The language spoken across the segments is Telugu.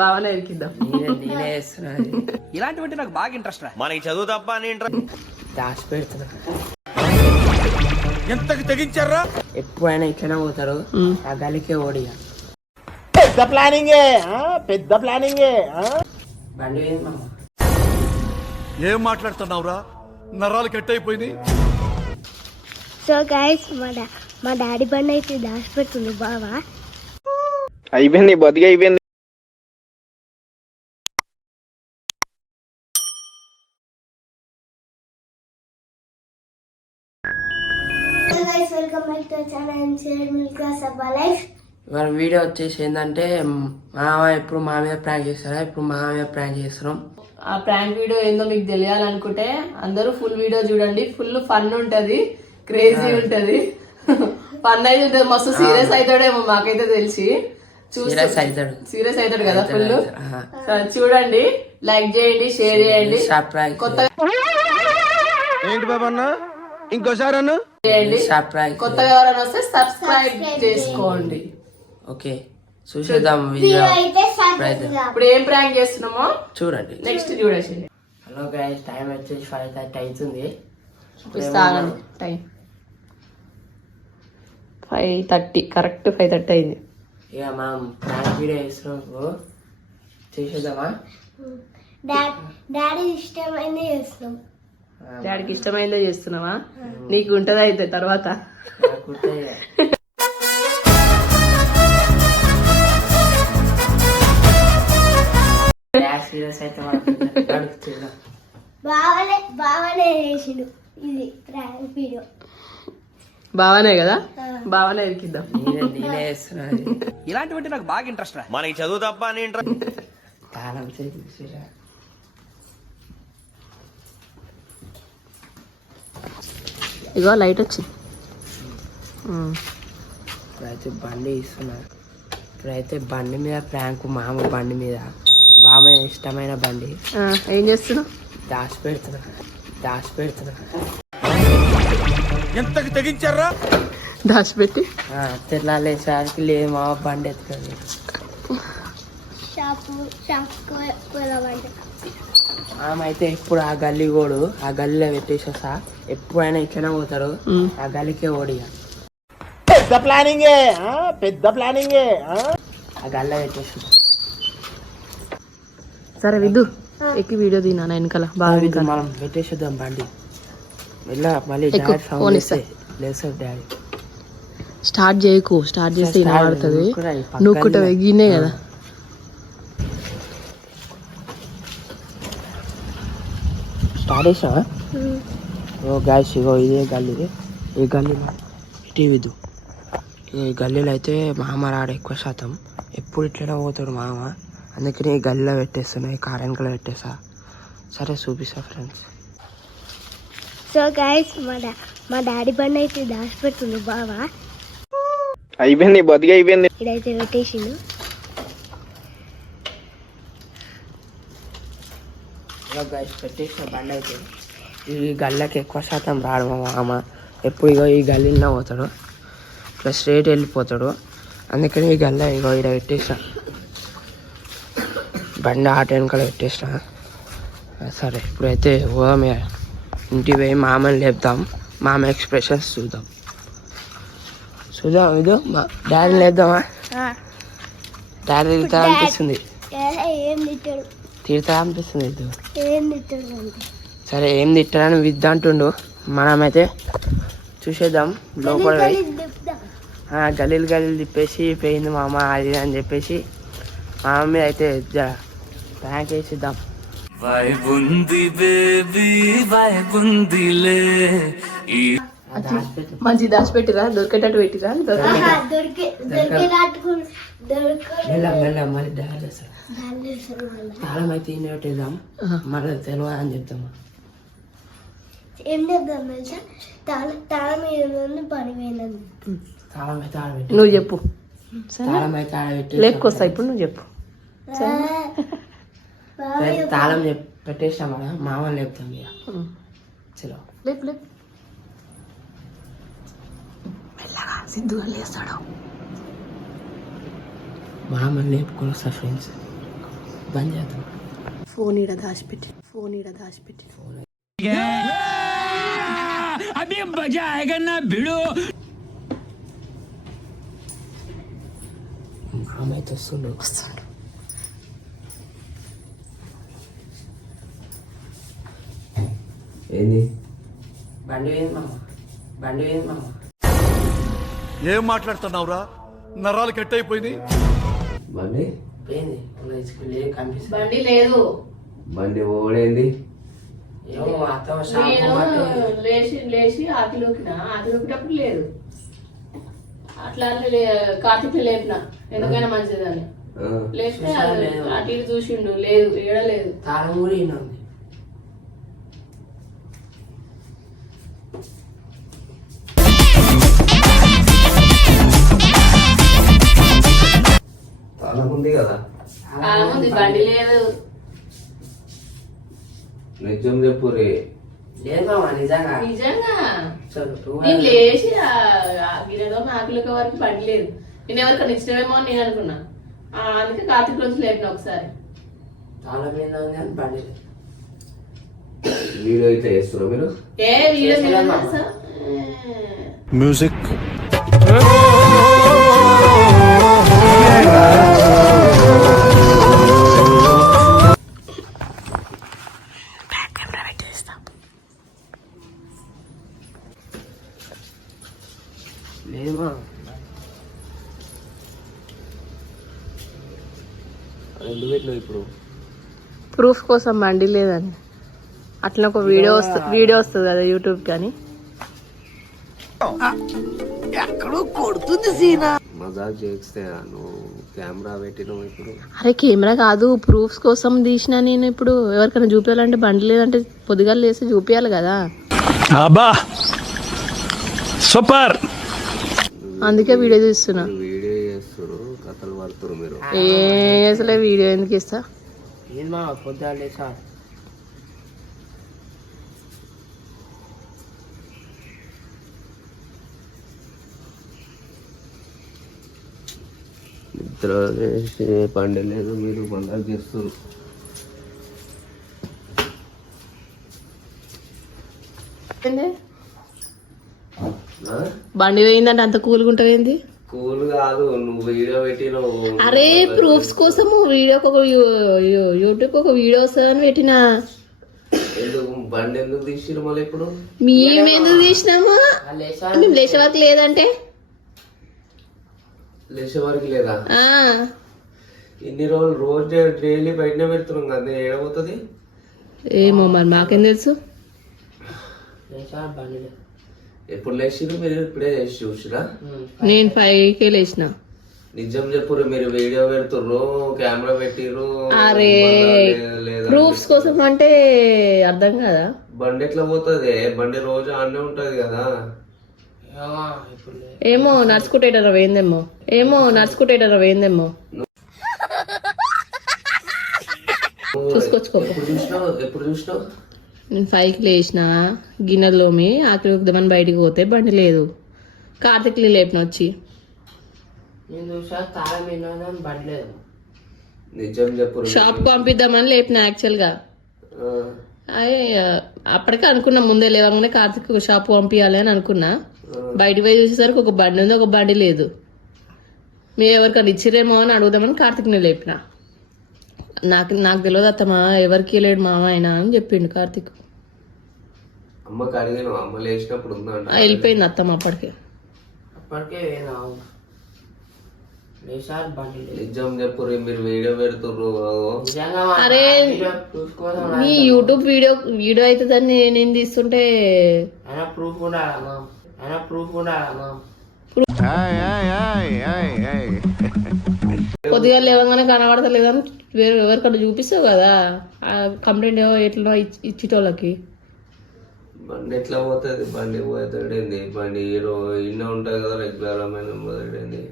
బావనే ఇరికిద్దాం. నేనే చేస్తున్నా. ఇలాంటివంటే నాకు బాగా ఇంట్రెస్ట్ రా. మనకి చదువు తప్ప అని దాచి పెడుతున్నా. ఎంతకి తెగించారా? ఎప్పుడైనా ఇట్లనే పోతారు, ఆ గలికే ఓడిగా. పెద్ద ప్లానింగే, పెద్ద ప్లానింగే. బండి మీద మామ. ఏం మాట్లాడుతున్నావురా? నరాలు కట్ అయిపోయినాయి. సో గైస్ మా డాడీ బండి అయితే దాచిపెడుతుంది బావా. అయిపోయింది, బతికి అయిపోయింది. వెల్కమ్ బ్యాక్ టు ఛానల్ మిల్కా సబ్బా లైఫ్. ఇవాళ వీడియో వచ్చేసి ఏంటంటే మామ ఎప్పుడు మా మీద ప్రాంక్ చేస్తారా, ఇప్పుడు మా మీద ప్రాంక్ చేస్తున్నాం. ఆ ప్రాంక్ వీడియో ఏందో మీకు తెలియాలనుకుంటే అందరూ ఫుల్ వీడియో చూడండి. ఫుల్ ఫన్ ఉంటది, క్రేజీ ఉంటది. ఫన్ అయితే ఉంటది, మస్తు సీరియస్ అవుతాడేమో మాకైతే తెలిసి. సీరియస్ అవుతాడు కదా ఫుల్. చూడండి, లైక్ చేయండి, షేర్ చేయండి. కొత్తగా ఏంటి బాబా అన్న, ఇంకోసారి అన్న చేయండి. కొత్తగా ఎవరైనా వస్తే సబ్స్క్రైబ్ చేసుకోండి. ఓకే, చూసేద్దాం వీడియో. ఇప్పుడు ఏం ప్రాంక్ చేస్తున్నామో చూడండి, నెక్స్ట్ చూడండి. హలో గైస్, టైం వచ్చేసి 5:30 అవుతుంది. టైం 5:30, కరెక్ట్ 5:30 అయింది. ఇక మనం ప్రాంక్ వీడియో చేస్తున్నాం, చూసేద్దామా? డాడీ ఇష్టమైంది చేస్తున్నాం. డాడీకి ఇష్టమైందే చేస్తున్నావా? నీకు ఉంటది అయితే తర్వాత. బావనే చేసిండు ఇది ప్రాంక్ వీడియో. బావనే కదా, బావనే ఇరికిద్దాం. నేనే చేస్తున్నా. ఇలాంటివంటే నాకు బాగా ఇంట్రెస్ట్ రా. మనకి చదువు తప్ప అని తాళం చేసి ఇగో లైట్ వచ్చింది. ఇప్పుడైతే బండి ఇస్తున్నారు. ఇప్పుడైతే బండి మీద ప్రాంక్, మామ బండి మీద. బామ ఇష్టమైన బండి. ఏం చేస్తున్నావు? దాచి పెడుతున్నా. ఎంతకి తెగించారా? దాచిపెట్టి తెల్లాలేసరికి లేదు మామ బండి ఎత్తుకొని. ఆమె అయితే ఇప్పుడు ఆ గల్లీ ఓడు, ఆ గల్లీలో పెట్టేసా. ఎప్పుడైనా ఇట్లనే పోతారు, ఆ గల్లీకే ఓడిగా. పెద్ద ప్లానింగే, పెద్ద ప్లానింగే. ఆ గల్లీలో పెట్టేసి. సరే విద్దు, ఎక్కి వీడియో తీనా వెనకాల బాగా. మనం పెట్టేసేద్దాం బండి. మళ్ళీ డాడీ సౌండ్ చేస్తే లేసాడు డాడీ. స్టార్ట్ చేయకు, స్టార్ట్ చేస్తే వినబడుతుంది. నువ్వుకుంటా ఎగినే కదా. స్టార్ట్ చేసావా? ఓ గాయస్, ఇగో ఇదే గల్లీ. ఈ గల్లీ టీవీదు. ఈ గల్లీలో అయితే మామ రాడు ఎక్కువ శాతం. ఎప్పుడు ఇట్లనే పోతాడు మామ. అందుకని ఈ గల్లీలో పెట్టేస్తున్నాయి, కారెంకలో పెట్టేసా. సరే చూపిస్తా ఫ్రెండ్స్. సో గైస్ మా డాడీ బండి అయితే దాచిపెడుతుంది బావా. అయిపోయింది, బతికి అయిపోయింది. ఇదైతే పెట్టేసిండు. పెట్టేసిన బండి అయితే ఈ గల్లకి ఎక్కువ శాతం రాడు మా మామ. ఎప్పుడు ఇగో ఈ గల్లీలో పోతాడు, ప్లస్ స్ట్రేట్ వెళ్ళిపోతాడు. అందుకని ఈ గల్ల ఇగో ఇక్కడ పెట్టేసిన బండి, ఆట వెనకాల పెట్టేసిన. సరే ఇప్పుడైతే పోదాం, ఇంటికి పోయి మామని లేపుదాం. మామ ఎక్స్ప్రెషన్స్ చూద్దాం. ఇదో మా డాడీని లేపుదామా? డాడీ తిడతా అనిపిస్తుంది. తిడతా అనిపిస్తుంది ఇది. సరే ఏం తిట్టాలని విద్ద అంటుండు. మనమైతే చూసేద్దాం లోపల. గలీలు తిప్పేసి పోయింది మామ అది అని చెప్పేసి మా మమ్మీ అయితే ప్యాంక్ వేసిద్దాం. మంచి దాచిపెట్టిరా, దొరికేటట్టు పెట్టిరా. తాళం అయితే ఈయన పెట్టేద్దాం, మళ్ళీ తెలియదు అని చెప్తామా. ఏం చెప్దాం తెలుసా? తాళం పని పోయినది. తాళం అయితే ఆడబెట్టి నువ్వు చెప్పు. తాళం అయితే ఆడబెట్టి లేపుకొస్తా ఇప్పుడు, నువ్వు చెప్పు. తాళం పెట్టేసాం కదా, మామని లేపుతాం ఇక. చలో లేపు లేపు. మెల్లగా సిద్ధుగా లేస్తాడు. మామని లేపుకొని వస్తా ఫ్రెండ్స్. బంద్ చేద్దాం. ఫోన్ ఈడ దాచిపెట్టి మామ అయితే వస్తుండు. ఏంది బండి వేయండి మామ. ఏం మాట్లాడుతున్నావురా? నరాలు కట్ అయిపోయింది. బండి పోయింది ఏం కనిపిస్తుంది. బండి లేదు. బండి ఓడేంది? ఏమో అత్త నేను లేచి ఆకిలోకినప్పుడు లేదు. అట్లా కార్తీక్ లేపిన ఎందుకైనా మంచిదని లేస్తే అటు ఇటు చూసిండు, లేదు ఏడలేదు. తాళం కూడా ఈయన ఉంది. తాళం ఉంది కదా. కాలం ఉంది, బండి లేదు. నిజం చెప్పు రే. లేదు మామ నిజంగా. నేను లేచి గిన్నెలో ఆకిలోకి వరకు బండి లేదు. నేను ఎవరికన్నా ఇచ్చినవేమో అని నేను అనుకున్నా. అందుకే కార్తీక్ రోజు లేపిన ఒకసారి. తాళం మీద ఉంది అని బండి లేదు. వీడియో అయితే చేస్తున్నారు మీరు? ఏ వీడియో చేస్తా మ్యూజిక్ లేదు మా ఎందుకు పెట్టినావు ఇప్పుడు? ప్రూఫ్ కోసం బండి లేదని. అట్లా ఒక వీడియో వస్తుంది కదా యూట్యూబ్ కానీ. మజాక్ చేస్తే నువ్వు కెమెరా పెట్టినావు ఇప్పుడు. అరే కెమెరా కాదు, ప్రూఫ్స్ కోసం తీసిన నేను. ఇప్పుడు ఎవరికైనా చూపించాలంటే బండి లేదంటే పొద్దుగాల లేసి చూపించాలి కదా. అబ్బా సూపర్. అందుకే వీడియో తీస్తున్నా. వీడియో చేస్తారు, కథలు పడుతున్నారు మీరు. అసలే వీడియో ఎందుకు ఇస్తా? ఏం మా పొద్దుగా లేచా నిద్ర చేసే పండే లేదు, మీరు పండగ చేస్తారు. బండి పోయిందంటే అంత కూలుగుంటది. కూల్ కాదు, నువ్వు వీడియో పెట్టినావు. అరే ప్రూఫ్స్ కోసము వీడియోకి ఒక యూట్యూబ్ ఒక వీడియో వస్తుందని పెట్టినా. ఎందుకు బండి ఎందుకు తీసిరు మళ్ళీ ఇప్పుడు? మేము ఎందుకు తీసినామా? మేము లేచే వరకు లేదంటే లేచే వరకు లేదా? ఆ ఇన్ని రోజులు రోజు డైలీ బయటనే పెడుతున్నాం కదా, ఏడవుతుంది. ఏమో మరి మాకేం తెలుసు. లేచా బండి లేదు. ఎప్పుడు లేచిరు మీరు? ఇప్పుడే లేచి చూసిరా? నేను 5కే లేచిన. నిజం చెప్పురు, మీరు వీడియో పెడుతుర్రు, కెమెరా పెట్టిర్రు. అరే ప్రూఫ్స్ కోసం అంటే అర్థం కదా. బండి ఎట్లా పోతుంది? బండి రోజు ఆడనే ఉంటది కదా. ఇప్పుడు లేదు. ఏమో నడుచుకుంటేటారా పోయిందేమో. చూసుకోవచ్చుకో. ఎప్పుడు చూసినావు? నేను 5కి లేచిన, గిన్నెలోమి ఆకలి ఉద్దామని బయటికి పోతే బండి లేదు. కార్తీక్ని లేపిన వచ్చి. నేను చూసా తాళం మీద ఉంది అని బండి లేదు. నిజం చెప్పురు. షాప్ పంపిద్దామని లేపిన యాక్చువల్గా. అప్పటికే అనుకున్నా, ముందే లేవగానే కార్తీక్ షాప్ పంపించాలి అని అనుకున్నా. బయటికి పోయి చూసేసరికి ఒక బండి ఉంది, ఒక బండి లేదు. మీరు ఎవరికైనా ఇచ్చిరేమో అని అడుగుదామని కార్తీక్ని లేపిన. నాకు తెలియదు అత్తమ్మా, ఎవరికి లేడు మామ ఆయన అని చెప్పిండు కార్తీక్. అమ్మకి అడిగాను, అమ్మ లేచినప్పుడు ఉందా? వెళ్ళిపోయింది అత్తమ్మ అప్పటికే. లేచా బండి లేదు. నిజం చెప్పురు, మీరు వీడియో పెడుతుర్రు. అరే నీ యూట్యూబ్ వీడియో అవుతుందని నేను తీస్తుంటే ప్రూఫ్ ఉండాలమ్మా. కొద్దిగా లేవగానే కనబడతలేదని ఎవరికన్నా చూపిస్తావు కదా. కంప్లైంట్ ఎట్లా ఇచ్చేటోళ్ళకి. బండి ఎట్లా పోతుంది? బండి పోతాడేంది? బండి ఇన్న ఉంటుంది కదా, రెగ్యులర్ మొదలైంది.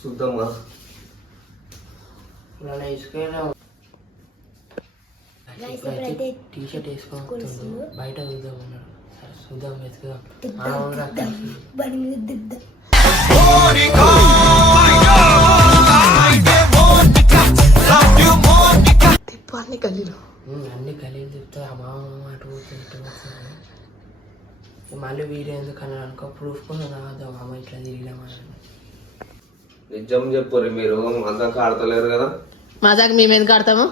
చూద్దామా? టీ షర్ట్ వేసుకొని బయట చూద్దాం అన్నాడు. సరే చూద్దాం, వెతుకుదాం. మళ్ళీ వీడియో ఎందుకన్నా అనుకో ప్రూఫ్ కోసం రావద్దు మామ ఇట్లా తిరిగినామని. నిజం చెప్పుర్రి మీరు మజాక్ ఆడతలేరు కదా. మజాక్ మేము ఎందుకు ఆడతాము?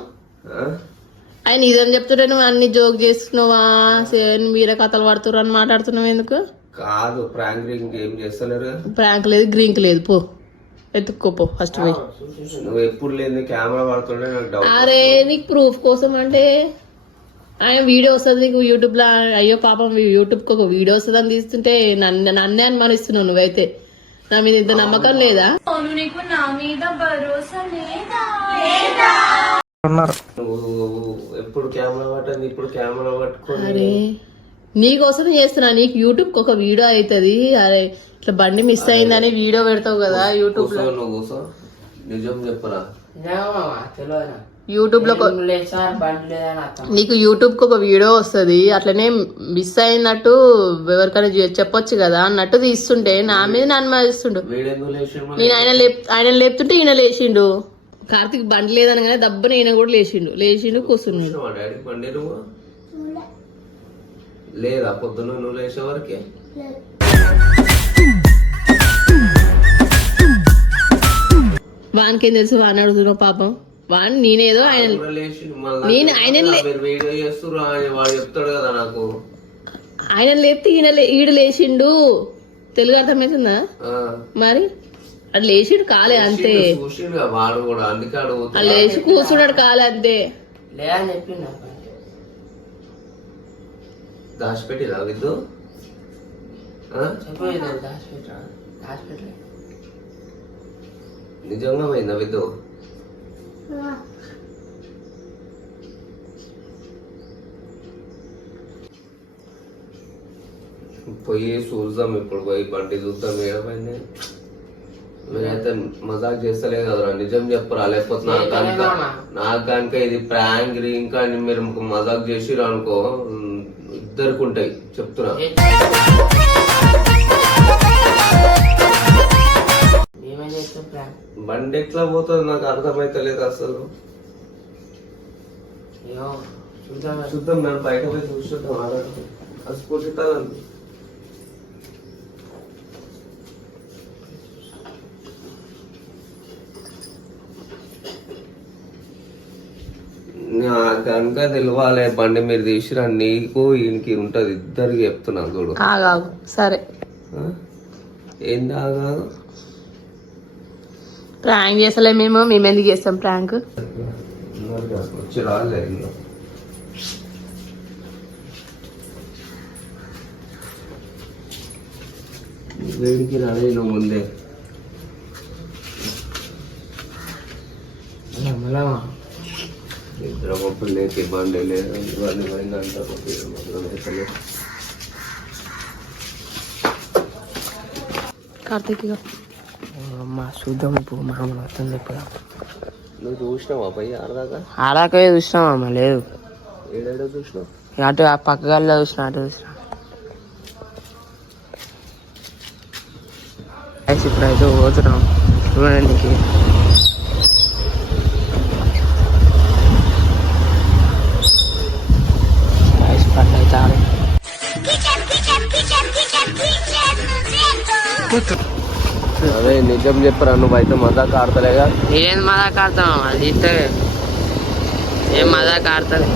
ఆ? ఆయన నిజం చెప్తుంటే నువ్వు అన్ని జోక్ చేస్తున్నావా, మీరే కథలు పడుతురు అని మాట్లాడుతున్నావు ఎందుకు? కాదు ప్రాంక్ ఏం చేస్తలేరు కదా. ప్రాంక్ లేదు గ్రీంక్ లేదు, పో ఎత్తుక్కోపో ఫస్ట్ పోయి. నువ్వు ఎప్పుడు లేని కెమెరా పడుతుంటే నాకు డౌట్. అరే నీకు ప్రూఫ్ కోసం అంటే ఆయన వీడియో వస్తుంది నీకు యూట్యూబ్ లో. అయ్యో పాపం యూట్యూబ్ కి ఒక వీడియో వస్తుంది అని తీస్తుంటే నన్నే అనుమానిస్తున్నావు నువ్వైతే. నా మీద ఇంత నమ్మకం లేదా? నువ్వు ఎప్పుడు కెమెరా పట్టని ఇప్పుడు కెమెరా పట్టుకొని అరే నీకోసం చేస్తున్నా, నీకు యూట్యూబ్ కి ఒక వీడియో అవుతుంది. అరే ఇట్లా బండి మిస్ అయిందని వీడియో పెడతావు కదా యూట్యూబ్ లో. నువ్వు కూర్చో నిజం చెప్పరా. తెలియదు యూట్యూబ్ లో లేదు సార్ బండి లేదని అర్థం. నీకు యూట్యూబ్ కి ఒక వీడియో వస్తుంది, అట్లనే మిస్ అయినట్టు ఎవరికైనా చెప్పొచ్చు కదా అన్నట్టు తీస్తుంటే నా మీద అనుమానిస్తుండు. వీడెందుకు లేచిండు? నేను ఆయన లేపుతుంటే ఈయన లేచిండు. కార్తీక్ బండి లేదనగానే దబ్బని ఈయన కూడా లేచిండు కూర్చున్నాడు. మా డాడీకి బండి నువ్వు లేదా పొద్దున్న నువ్వు లేచే వరకే. వానికేం తెలుసు, వాడిని అడుగుతున్నావు పాపం. వాడిని నేనేదో ఆయన వీడియో చేస్తున్నారు వాడు చెప్తాడు కదా నాకు. ఆయన లేపితే ఈడ లేచిండు. తెలుగు అర్థమవుతుందా? మరి అది లేచిండు కాలే అంతే. చూసిండు వాడు కూడా అందుకే అడుగుతా. లేచి కూర్చున్నాడు కాలే అంతే. లేదని చెప్పిండు. దాచిపెట్టిరా విద్దు చెప్పు హాస్పిటల్ నిజంగా పోయిందా విద్దు? పోయి చూద్దాం ఇప్పుడు, పోయి బండి చూద్దాం ఏమైంది. మీరైతే మజాక్ చేస్తలేదు కదరా, నిజం చెప్పరా. లేకపోతే నాకు కనుక ఇది ప్రాంక్ ఇంకా అని మీరు మజాక్ చేసిరు అనుకో ఇద్దరికి ఉంటాయి చెప్తున్నా. బండి ఎట్లా పోతుంది నాకు అర్థమైతలేదు అసలు. చూద్దాం నేను బయట పోయి చూస్తుంటాం. అది స్కూటీ కనుక తెలియాలి బండి మీరు తీసిరా. నీకు ఈయనకి ఉంటది ఇద్దరికి చెప్తున్నా చూడు. సరే ఏంది ఆగా ప్రాంక్ చేస్తలే మేము ఎందుకు చేస్తాం ప్రాంక్? వచ్చి రాలే వేడికి రాలే ముందే. నిద్ర పప్పులేకి బండి లేదు ఇవన్నీ పోయిందంట. కార్తీక్ అమ్మ చూద్దాం ఇప్పుడు మామూలు వస్తుంది. ఇప్పుడు నువ్వు చూసినావా పోయి ఆడదాకా? ఆడాకే చూసినామమ్మ. లేదు ఏడాడో చూసినావు? అటు ఆ పక్క గాలిలో చూసినా, అటు చూసినా. ఇప్పుడు అయితే పోతున్నాం చూడండి. అదే నిజం చెప్పరా, నువ్వైతే మజాక్ ఆడతలేగా. ఏం మజాక్ ఆడతాం? అది ఇస్తే ఏం మజాక్ ఆడతారు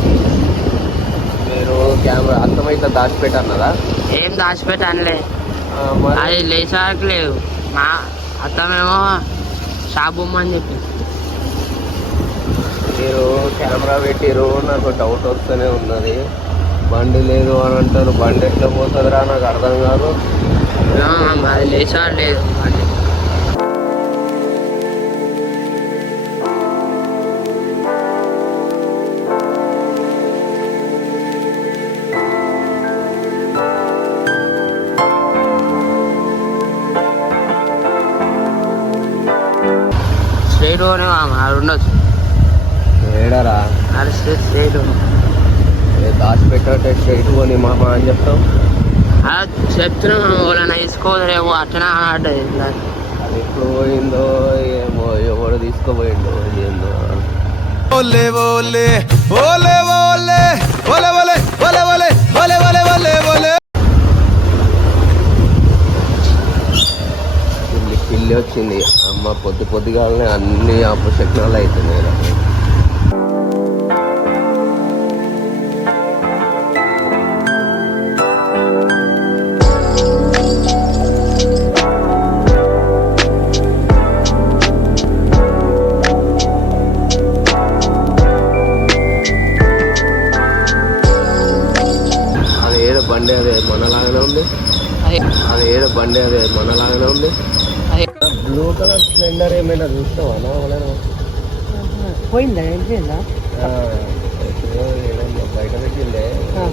మీరు. కెమెరా అర్థమైతే దాచిపెట్టన్నదా? ఏం దాచిపెట్టనులే, అది లేచాక లేవు. మా అత్తమేమో షాప్ బొమ్మని చెప్పి మీరు కెమెరా పెట్టిరు. నాకు డౌట్ వస్తూనే ఉన్నది. బండి లేదు అని అంటారు, బండి ఎట్లా పోతుందిరా నాకు అర్థం కాదు. అది లేచా లేదు. స్ట్రైట్ పోనే ఉండొచ్చు. ఏడరా అది స్ట్రైట్ దాచిపెట్టే స్ట్రైట్ పోని మామ అని చెప్తాం. చెప్తున్నాం వాళ్ళని తీసుకోలేమో అట్లా ఆడది. అది ఎప్పుడు పోయిందో ఏమో, ఎవడు తీసుకుపోయిందో ఏందో. ఓలే ఓలే ఓలే ఓలే ఓలే ఓలే ఓలే ఓలే ఓలే ఓలే ఓలే ఓలే పెళ్ళి వచ్చింది అమ్మ పొద్దుగాలనే అన్ని అపశక్నాలు అవుతున్నాయి నాకు. అది ఏడ బండి అదే మనలాగానే ఉంది. అది ఏడ బండి అదే మనలాగానే ఉంది. బ్లూ కలర్ స్ప్లెండర్ ఏమైనా చూస్తావా? పోయిందా ఏంటా? బయట పెట్టిండే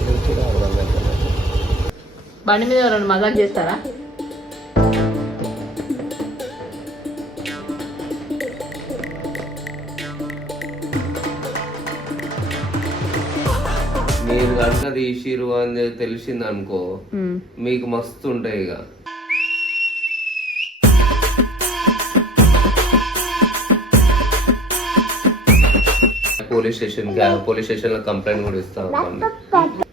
చూసి అర్థం అవుతుంది. బండి మీద ఎవరైనా మజాక్ చేస్తారా? మీరు కనుక తీసిరు అని తెలిసింది అనుకో, మీకు మస్తు ఉంటాయి ఇక. పోలీస్ స్టేషన్ లో కంప్లైంట్ కూడా ఇస్తాం.